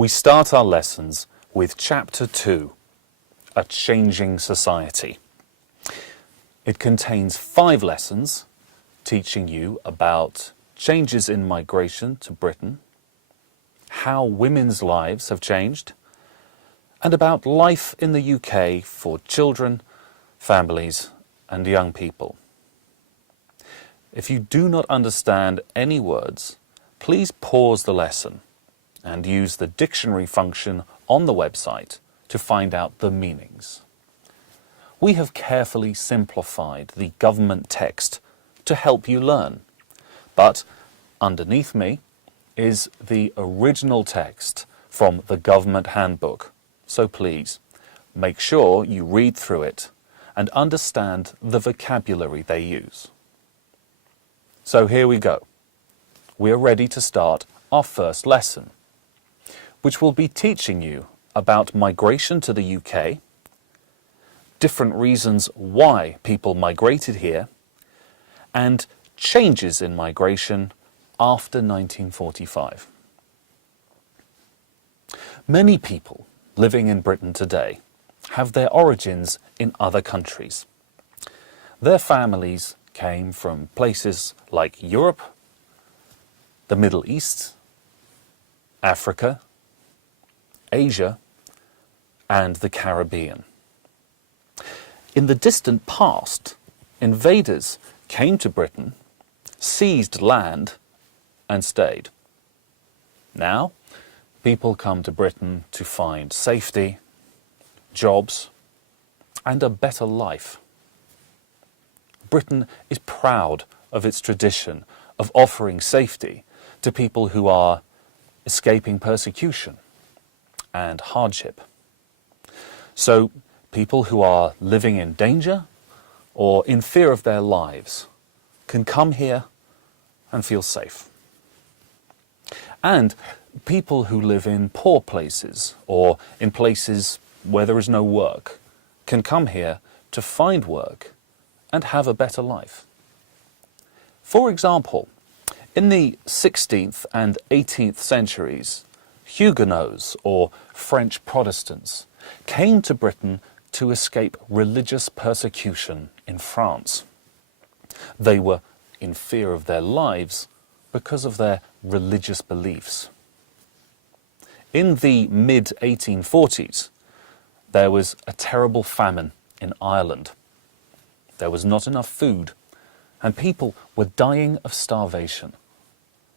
We start our lessons with Chapter 2, A Changing Society. It contains 5 lessons teaching you about changes in migration to Britain, how women's lives have changed, and about life in the UK for children, families, and young people. If you do not understand any words, please pause the lesson and use the dictionary function on the website to find out the meanings. We have carefully simplified the government text to help you learn, but underneath me is the original text from the government handbook, so please make sure you read through it and understand the vocabulary they use. So here we go. We are ready to start our first lesson, which will be teaching you about migration to the UK, different reasons why people migrated here, and changes in migration after 1945. Many people living in Britain today have their origins in other countries. Their families came from places like Europe, the Middle East, Africa, Asia, and the Caribbean. In the distant past, invaders came to Britain, seized land, and stayed. Now, people come to Britain to find safety, jobs, and a better life. Britain is proud of its tradition of offering safety to people who are escaping persecution and hardship. So people who are living in danger or in fear of their lives can come here and feel safe. And people who live in poor places or in places where there is no work can come here to find work and have a better life. For example, in the 16th and 18th centuries, Huguenots, or French Protestants, came to Britain to escape religious persecution in France. They were in fear of their lives because of their religious beliefs. In the mid-1840s, there was a terrible famine in Ireland. There was not enough food, and people were dying of starvation.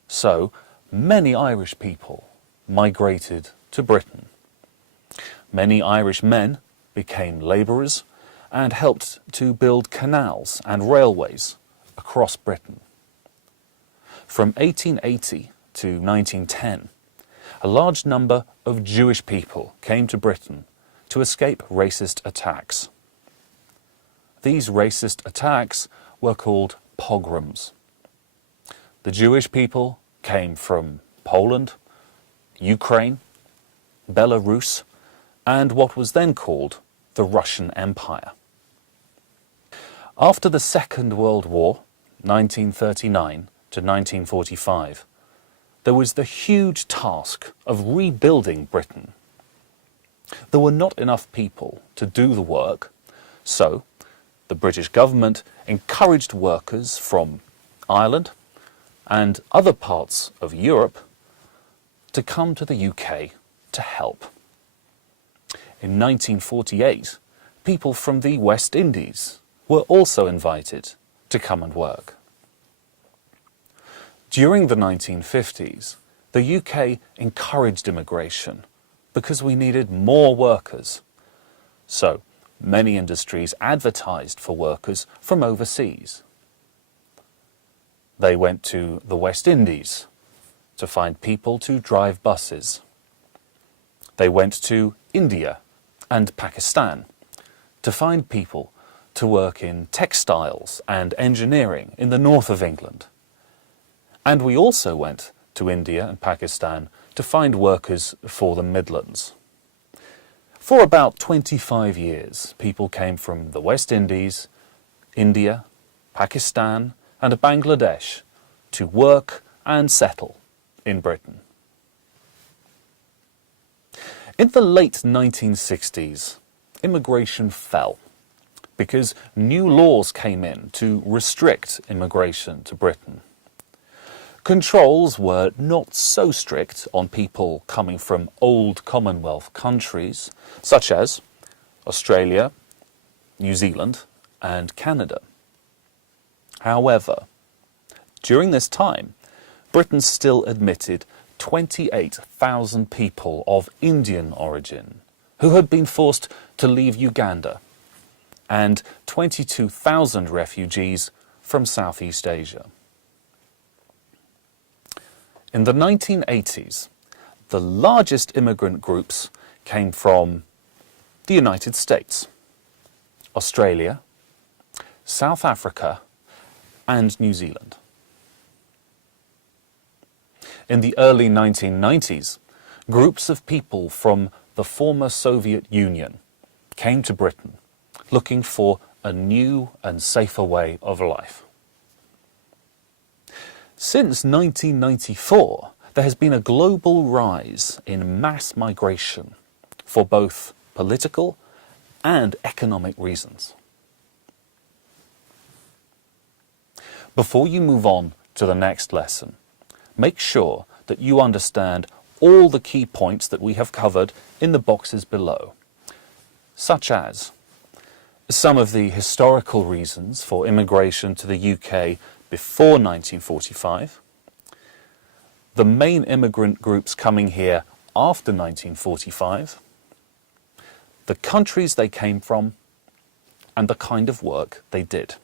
So, many Irish people migrated to Britain. Many Irish men became labourers and helped to build canals and railways across Britain. From 1880 to 1910, a large number of Jewish people came to Britain to escape racist attacks. These racist attacks were called pogroms. The Jewish people came from Poland, Ukraine, Belarus, and what was then called the Russian Empire. After the Second World War, 1939 to 1945, there was the huge task of rebuilding Britain. There were not enough people to do the work, so the British government encouraged workers from Ireland and other parts of Europe to come to the UK to help. In 1948, people from the West Indies were also invited to come and work. During the 1950s, the UK encouraged immigration because we needed more workers. So, many industries advertised for workers from overseas. They went to the West Indies to find people to drive buses. They went to India and Pakistan to find people to work in textiles and engineering in the north of England. And we also went to India and Pakistan to find workers for the Midlands. For about 25 years, people came from the West Indies, India, Pakistan, and Bangladesh to work and settle in Britain. In the late 1960s, immigration fell because new laws came in to restrict immigration to Britain. Controls were not so strict on people coming from old Commonwealth countries such as Australia, New Zealand and Canada. However, during this time, Britain still admitted 28,000 people of Indian origin who had been forced to leave Uganda, and 22,000 refugees from Southeast Asia. In the 1980s, the largest immigrant groups came from the United States, Australia, South Africa, and New Zealand. In the early 1990s, groups of people from the former Soviet Union came to Britain looking for a new and safer way of life. Since 1994, there has been a global rise in mass migration for both political and economic reasons. Before you move on to the next lesson, make sure that you understand all the key points that we have covered in the boxes below, such as some of the historical reasons for immigration to the UK before 1945, the main immigrant groups coming here after 1945, the countries they came from, and the kind of work they did.